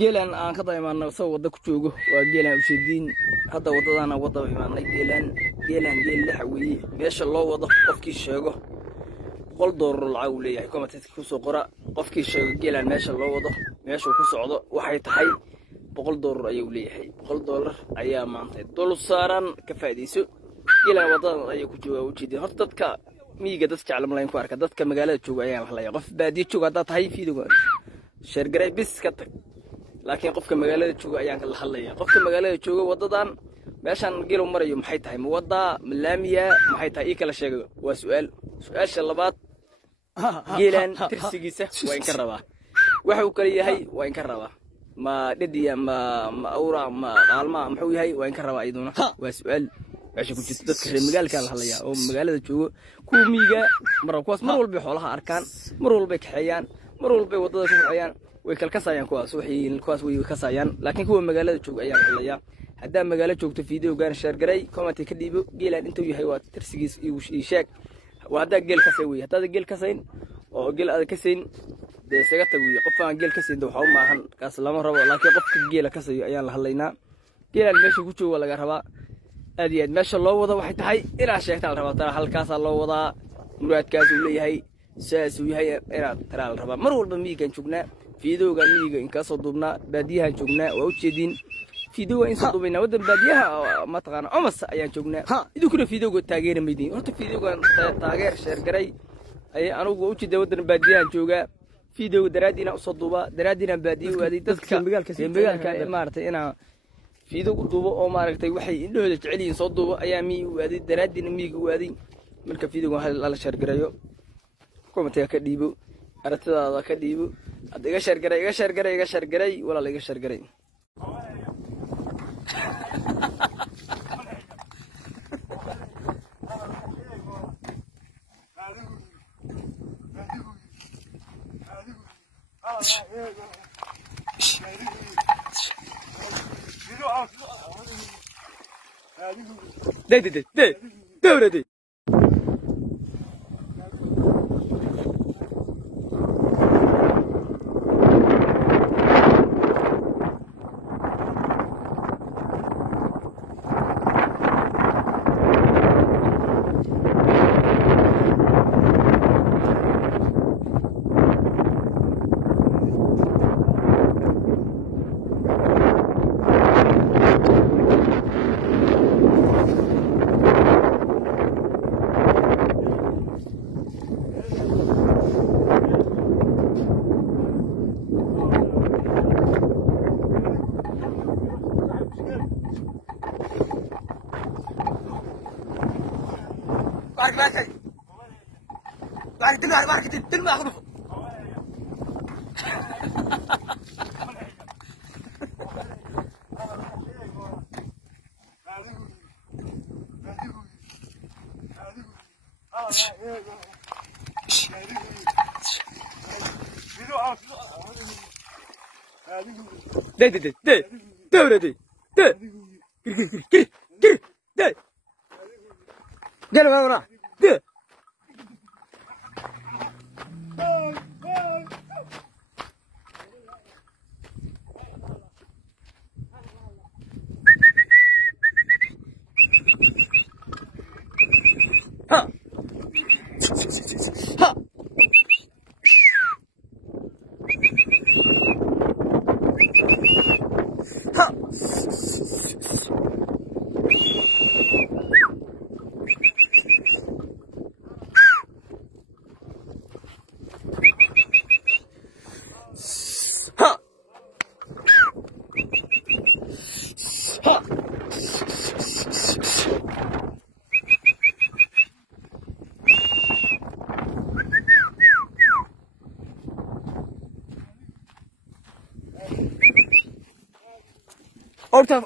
geelan aan ka daymaano soo wada ku joogo waa geelan u sheedin hadda wadadana wada imaanay geel la xawiye meesha loo wado qofkii sheego $100 lacag uu leeyahay comment ku soo qora qofkii sheego geelan meesha loo wado meesha ku socdo waxay tahay $100 ayuu leeyahay $100 ayaa maanta dul saaran ka faa'iideyso geelan wadada ayuu ku jooga u jeedin horta dadka miyiga dadka jecel malayn ku arka dadka magaalada jooga ayaa la hadlaya qof baadiyo jooga hadda tahay fiidigo share garay bis ka tag laakiin qofka magaalada jooga ayaan la hadlaya qofka magaalada jooga wadadan meeshan geel marayo maxay tahay ma wada malaamiya maxay tahay kala sheego waa su'aasha labaad geelan tirsigiisa waa in ka rabaa waxa uu kale yahay waa in ka rabaa ma dhadiya ma awra ma qalma muxuu yahay waa in ka rabaa iduna waa su'aal meesha ku jirto dadka reer magaalka la hadlaya oo magaalada jooga kuwa miyiga mar walba xoolaha arkaan mar walba kaxayaan mar walba wadada ku xayaan way kala kasayaan kuwaas way kasayaan laakiin kuwa magaalada jooga ayaa hadlaya hadaa magaalo joogto video gaan share garay comment ka dhiibo geelan intuu yahay waa tirsigiis iyo sheeg waa hadaa geel kasay way hadaa geel kasayn oo geel aad kasayn de isaga tagiyo qof aan geel kasayn waxa u maahan kaas lama rabo laakiin qofka geel kasayo ayaan la hadlaynaa geelan meesha ku jooga laga rabaa aad iyo aad meesha loo wado waxay tahay inaa sheegtaan rabaa halkaas loo wadaa muraadkaas uu leeyahay saas uu yahay inaad taraal rabaa mar walba miyigan joognaa fiidooga miyiga in ka soo duubnaa baadiyahan joognaa waa u jeedin fiidooga in soo duubnaa wadan baadiyaha ma taqaan omas ayaan joognaa idinku fiidooga taageer meedin horta fiidooga taageer share garay ay anigu u jeedaa wadan baadiyahan joogaa fiidooga daraadina u soo duuba daraadina baadiyo waaday dadka magaalka maartay ina fiidooga duubo oo maartay waxay indhahooda jecel yihiin soo duubo ayaa mi waaday daraadina miyiga waaday marka fiidooga la share garayo comment ka dhiibo aragtidaada ka dhiibo ad iga share garay wala iga share garay دورتي بارك دلما أخذه دورتي جل ما وراه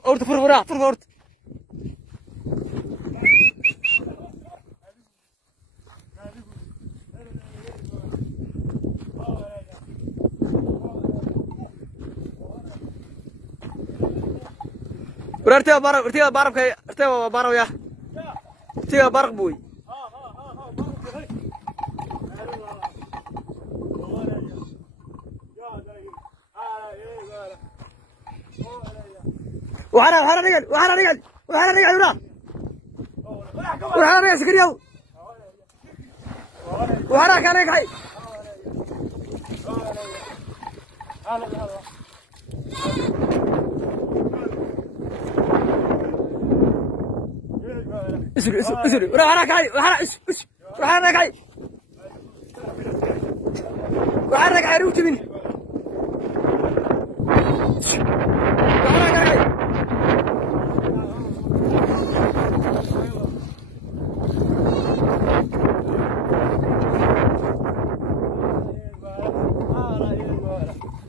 أورت فرفرة ارتيا بارك ارتيا بارو يا ارتيا بارك بوي وحنا رجل وحنا رجل وحنا رجل وحنا رجل سكريو وحنا كان رجل اسري وحنا كاي وحنا كاي وحنا كاي روتي مني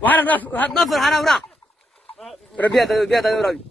وحنا نفر حنا وراح ربيعة ربي